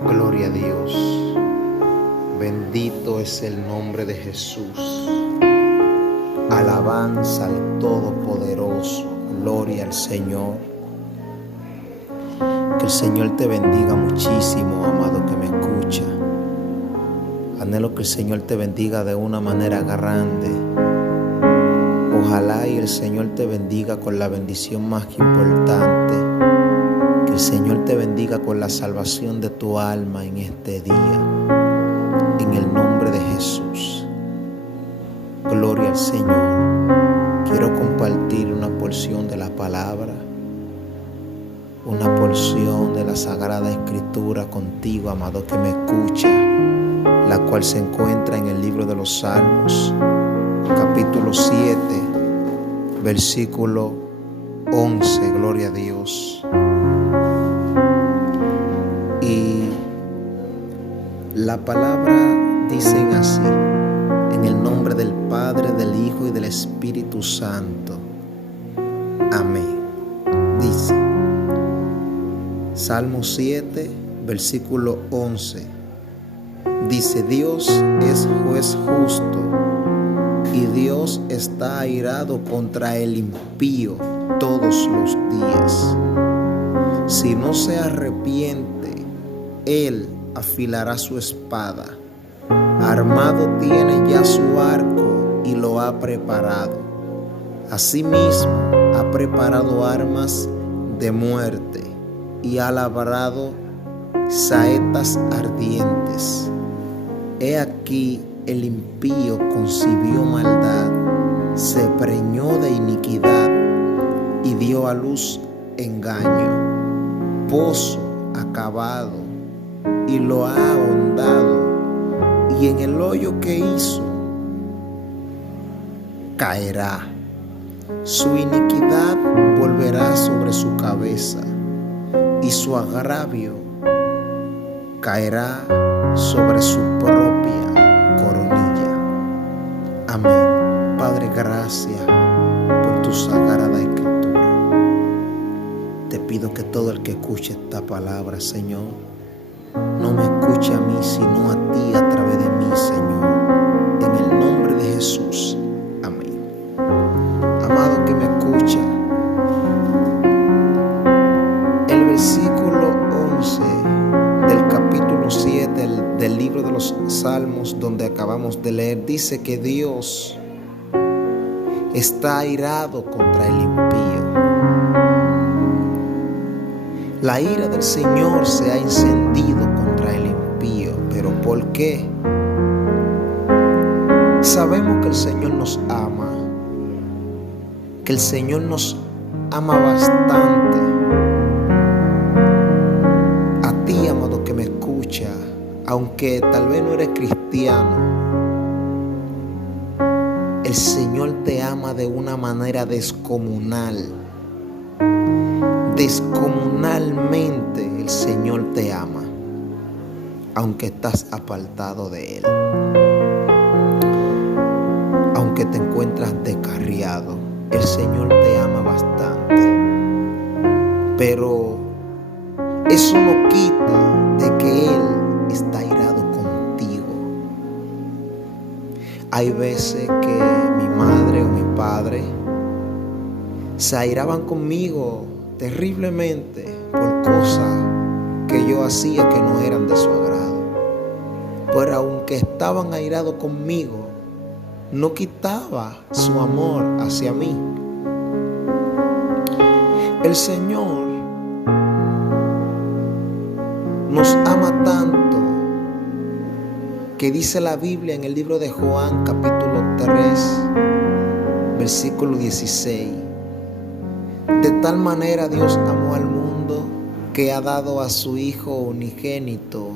Gloria a Dios. Bendito es el nombre de Jesús. Alabanza al Todopoderoso. Gloria al Señor. Que el Señor te bendiga muchísimo, amado que me escucha. Anhelo que el Señor te bendiga de una manera grande. Ojalá y el Señor te bendiga con la bendición más importante. Que el Señor te bendiga con la salvación de tu alma en este día. En el nombre de Jesús. Gloria al Señor. Quiero compartir una porción de la palabra, una porción de la Sagrada Escritura contigo, amado que me escucha, la cual se encuentra en el libro de los Salmos, capítulo 7, versículo 11. Gloria a Dios. Y la palabra dice así: en el nombre del Padre, del Hijo y del Espíritu Santo. Amén. Dice Salmo 7, versículo 11. Dice: Dios es juez justo y Dios está airado contra el impío todos los días. Si no se arrepiente, Él afilará su espada. Armado tiene ya su arco y lo ha preparado. Asimismo, ha preparado armas de muerte y ha labrado saetas ardientes. He aquí el impío concibió maldad, se preñó de iniquidad y dio a luz engaño. Pozo acabado y lo ha ahondado, y en el hoyo que hizo caerá. Su iniquidad volverá sobre su cabeza y su agravio caerá sobre su propia coronilla. Amén. Padre, gracias por tu Sagrada Escritura. Te pido que todo el que escuche esta palabra, Señor, no me escuche a mí, sino a ti a través de mí, Señor. En el nombre de Jesús. Amén. Amado que me escucha, el versículo 11 del capítulo 7 del libro de los Salmos, donde acabamos de leer, dice que Dios está airado contra el impío. La ira del Señor se ha encendido contra el impío. ¿Pero por qué? Sabemos que el Señor nos ama, que el Señor nos ama bastante. A ti, amado que me escucha, aunque tal vez no eres cristiano, el Señor te ama de una manera descomunal. Descomunalmente el Señor te ama, aunque estás apartado de Él, aunque te encuentras descarriado. El Señor te ama bastante, pero eso no quita de que Él está airado contigo. Hay veces que mi madre o mi padre se airaban conmigo terriblemente por cosas que yo hacía que no eran de su agrado. Pero aunque estaban airados conmigo, no quitaba su amor hacia mí. El Señor nos ama tanto que dice la Biblia en el libro de Juan capítulo 3, versículo 16. De tal manera Dios amó al mundo que ha dado a su Hijo unigénito,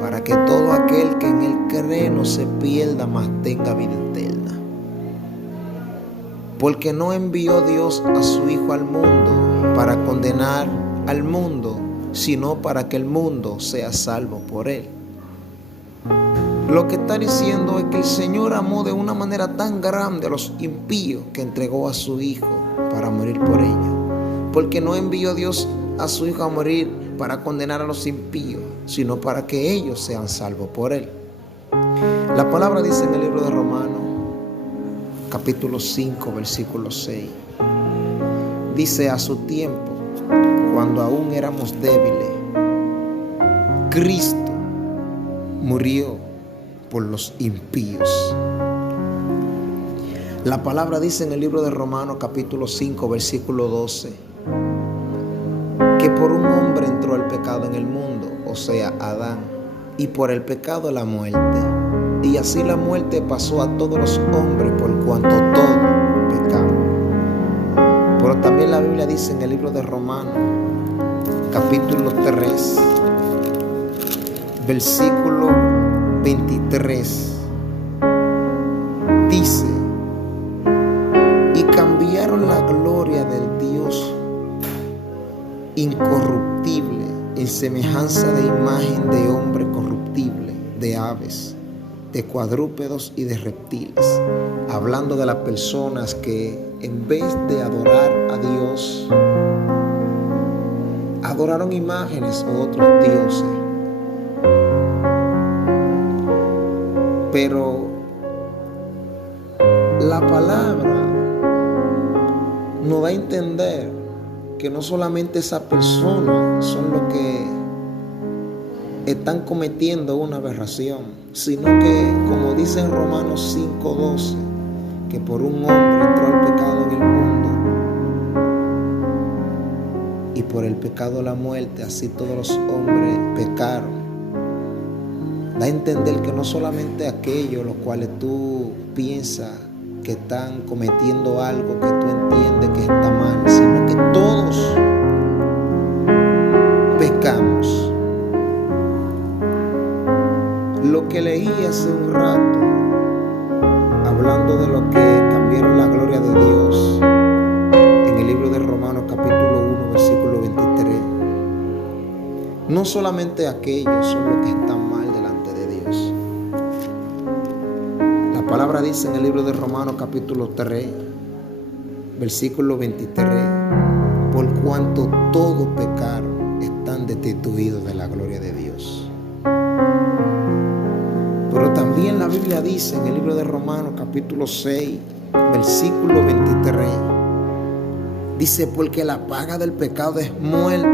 para que todo aquel que en Él cree no se pierda, mas tenga vida eterna. Porque no envió Dios a su Hijo al mundo para condenar al mundo, sino para que el mundo sea salvo por Él. Lo que está diciendo es que el Señor amó de una manera tan grande a los impíos que entregó a su Hijo para morir por ellos. Porque no envió Dios a su Hijo a morir para condenar a los impíos, sino para que ellos sean salvos por él. La palabra dice en el libro de Romanos, capítulo 5, versículo 6. Dice: a su tiempo, cuando aún éramos débiles, Cristo murió por los impíos. La palabra dice en el libro de Romanos, capítulo 5, versículo 12, que por un hombre entró el pecado en el mundo, o sea, Adán, y por el pecado la muerte. Y así la muerte pasó a todos los hombres por cuanto todos pecaron. Pero también la Biblia dice en el libro de Romanos, capítulo 3, versículo 23, dice: y cambiaron la gloria del Dios incorruptible en semejanza de imagen de hombre corruptible, de aves, de cuadrúpedos y de reptiles. Hablando de las personas que en vez de adorar a Dios, adoraron imágenes u otros dioses. Pero la palabra nos da a entender que no solamente esas personas son los que están cometiendo una aberración, sino que, como dice en Romanos 5:12, que por un hombre entró el pecado en el mundo y por el pecado la muerte, así todos los hombres pecaron. Da a entender que no solamente aquellos los cuales tú piensas que están cometiendo algo que tú entiendes que está mal, sino que todos pecamos. Lo que leí hace un rato, hablando de lo que cambiaron la gloria de Dios, en el libro de Romanos capítulo 1, versículo 23, no solamente aquellos son los que están mal delante de Dios. La palabra dice en el libro de Romanos capítulo 3, versículo 23, por cuanto todos pecaron, están destituidos de la gloria de Dios. Pero también la Biblia dice en el libro de Romanos capítulo 6, versículo 23, dice: porque la paga del pecado es muerte,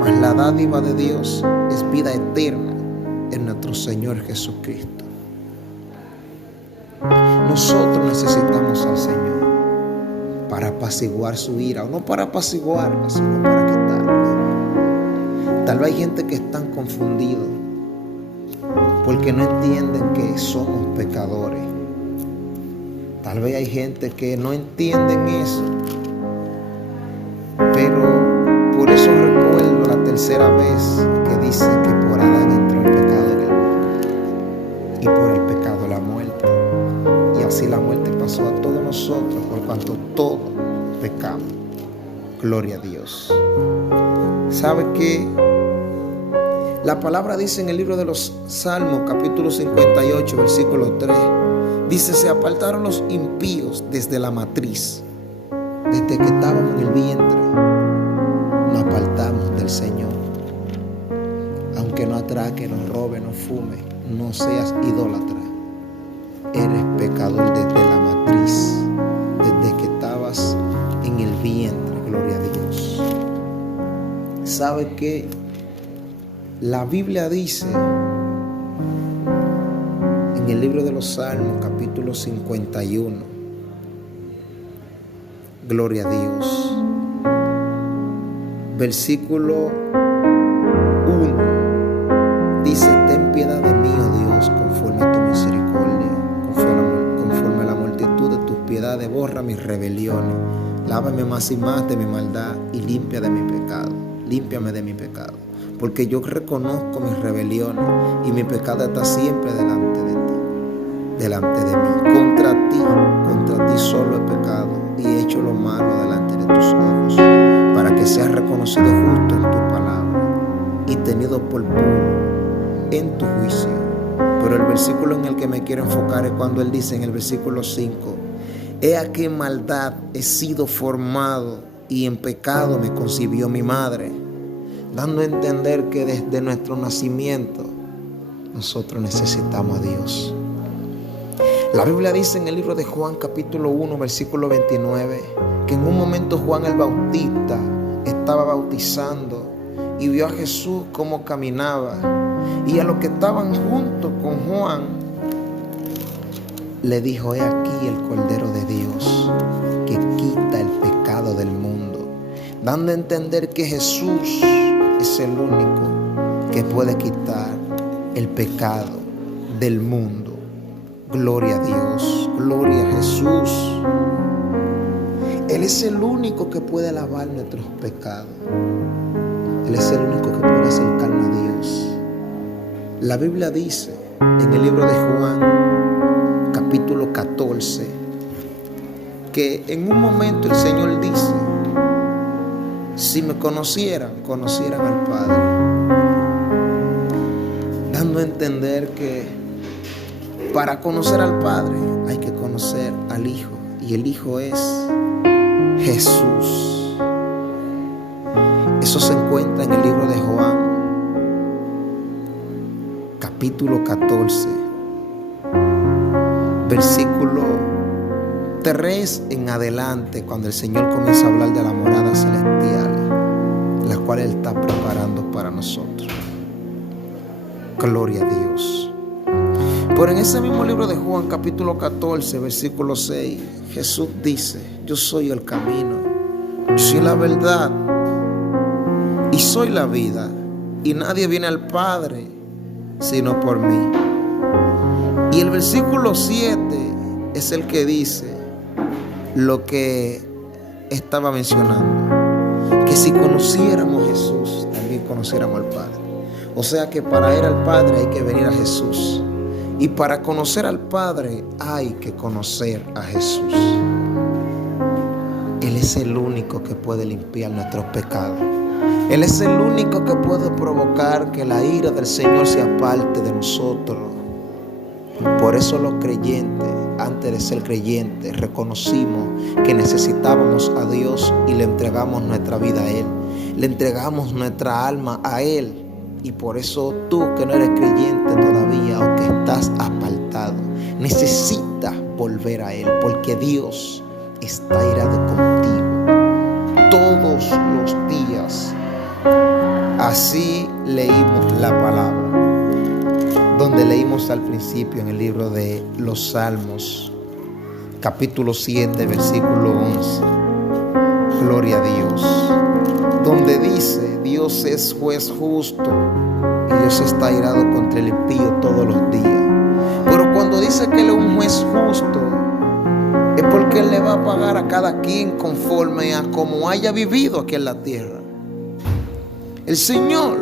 mas la dádiva de Dios es vida eterna en nuestro Señor Jesucristo. Nosotros necesitamos al Señor para apaciguar su ira, o no para apaciguarla, sino para quitarla. Tal vez hay gente que están confundidos porque no entienden que somos pecadores. Tal vez hay gente que no entienden eso, pero por eso recuerdo la tercera vez que dice que por Adán entró el pecado en el mundo y por el pecado la muerte. Y así la muerte pasó a todos nosotros por cuanto todos pecamos. Gloria a Dios. ¿Sabe qué? La palabra dice en el libro de los Salmos, capítulo 58, versículo 3, dice: se apartaron los impíos desde la matriz. Desde que estábamos en el vientre, nos apartamos del Señor. Aunque no atraque, no robe, no fume, no seas idólatra. Eres pecador desde la matriz, desde que estabas en el vientre. Gloria a Dios. ¿Sabe qué? La Biblia dice en el libro de los Salmos, capítulo 51, gloria a Dios, versículo 1, dice: ten piedad de mí, oh Dios, conforme a tu misericordia, conforme a la multitud de tus piedades, borra mis rebeliones, lávame más y más de mi maldad y límpiame de mi pecado. Porque yo reconozco mis rebeliones y mi pecado está siempre delante de mí. Contra ti solo he pecado y he hecho lo malo delante de tus ojos, para que seas reconocido justo en tu palabra y tenido por puro en tu juicio. Pero el versículo en el que me quiero enfocar es cuando él dice en el versículo 5: he aquí en maldad he sido formado y en pecado me concibió mi madre. dando a entender que desde nuestro nacimiento nosotros necesitamos a Dios. La Biblia dice en el libro de Juan capítulo 1 versículo 29 que en un momento Juan el Bautista estaba bautizando y vio a Jesús cómo caminaba, y a los que estaban junto con Juan le dijo: he aquí el Cordero de Dios que quita el pecado del mundo, dando a entender que Jesús es el único que puede quitar el pecado del mundo. Gloria a Dios, gloria a Jesús. Él es el único que puede lavar nuestros pecados. Él es el único que puede acercarnos a Dios. La Biblia dice en el libro de Juan, capítulo 14, que en un momento el Señor dice: si me conocieran, conocieran al Padre. Dando a entender que para conocer al Padre hay que conocer al Hijo, y el Hijo es Jesús. Eso se encuentra en el libro de Juan, capítulo 14, versículo 3 en adelante, cuando el Señor comienza a hablar de la morada celestial, la cual Él está preparando para nosotros. Gloria a Dios. Pero en ese mismo libro de Juan, capítulo 14, versículo 6, Jesús dice: yo soy el camino, yo soy la verdad y soy la vida, y nadie viene al Padre sino por mí. Y el versículo 7 es el que dice lo que estaba mencionando, que si conociéramos a Jesús, también conociéramos al Padre. O sea que para ir al Padre hay que venir a Jesús, y para conocer al Padre hay que conocer a Jesús. Él es el único que puede limpiar nuestros pecados. Él es el único que puede provocar que la ira del Señor se aparte de nosotros. Por eso los creyentes, antes de ser creyentes, reconocimos que necesitábamos a Dios y le entregamos nuestra vida a Él. Le entregamos nuestra alma a Él. Y por eso tú que no eres creyente todavía, o que estás apartado, necesitas volver a Él, porque Dios está irado contigo todos los días. Así leímos la palabra, donde leímos al principio en el libro de los Salmos, capítulo 7, versículo 11. Gloria a Dios. Donde dice: Dios es juez justo y Dios está irado contra el impío todos los días. Pero cuando dice que Él es un juez justo, es porque Él le va a pagar a cada quien conforme a como haya vivido aquí en la tierra. El Señor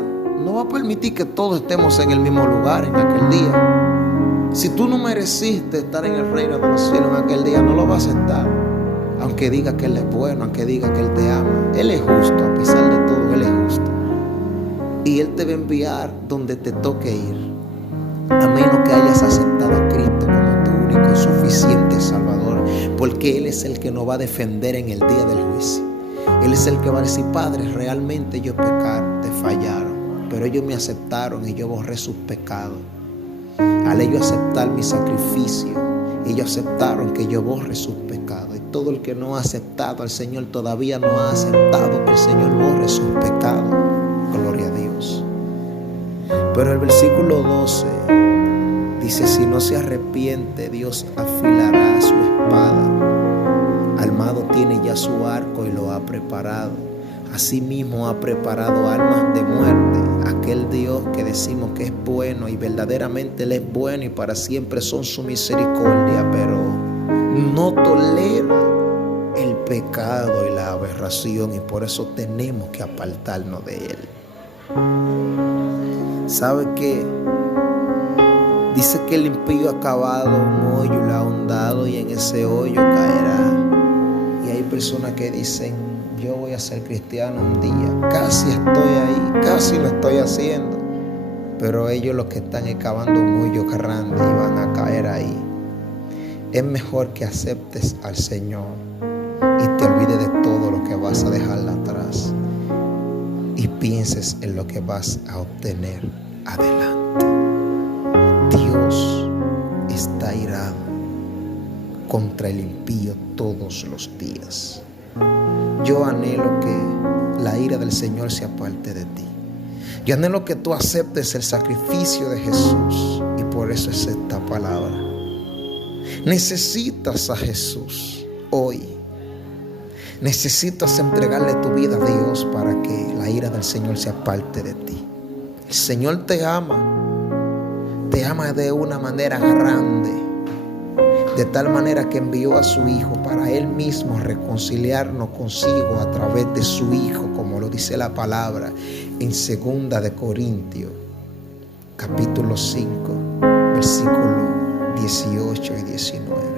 no va a permitir que todos estemos en el mismo lugar en aquel día. Si tú no mereciste estar en el reino de los cielos en aquel día, no lo vas a estar. Aunque diga que Él es bueno, aunque diga que Él te ama, Él es justo. A pesar de todo, Él es justo. Y Él te va a enviar donde te toque ir, a menos que hayas aceptado a Cristo como tu único y suficiente Salvador, porque Él es el que nos va a defender en el día del juicio. Él es el que va a decir: Padre, realmente ellos pecaron, te fallaron, pero ellos me aceptaron y yo borré sus pecados. Al ellos aceptar mi sacrificio, ellos aceptaron que yo borre sus pecados. Y todo el que no ha aceptado al Señor todavía no ha aceptado que el Señor borre sus pecados. Gloria a Dios. Pero el versículo 12 dice: si no se arrepiente, Dios afilará su espada. Armado tiene ya su arco y lo ha preparado. Asimismo ha preparado armas de muerte. Aquel Dios que decimos que es bueno, y verdaderamente Él es bueno y para siempre son su misericordia, pero no tolera el pecado y la aberración, y por eso tenemos que apartarnos de Él. ¿Sabe qué? Dice que el impío ha cavado un hoyo y lo ha ahondado, y en ese hoyo caerá. Y hay personas que dicen: yo voy a ser cristiano un día, casi estoy ahí, casi lo estoy haciendo. Pero ellos lo que están es cavando un hoyo grande y van a caer ahí. Es mejor que aceptes al Señor y te olvides de todo lo que vas a dejar atrás, y pienses en lo que vas a obtener adelante. Dios está irado contra el impío todos los días. Yo anhelo que la ira del Señor se aparte de ti. Yo anhelo que tú aceptes el sacrificio de Jesús, y por eso es esta palabra. Necesitas a Jesús hoy. Necesitas entregarle tu vida a Dios para que la ira del Señor se aparte de ti. El Señor te ama de una manera grande, de tal manera que envió a su Hijo para Él mismo reconciliarnos consigo a través de su Hijo, como lo dice la palabra en 2 de Corintios, capítulo 5, versículos 18 y 19.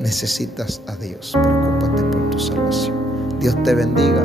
Necesitas a Dios, preocúpate por tu salvación. Dios te bendiga.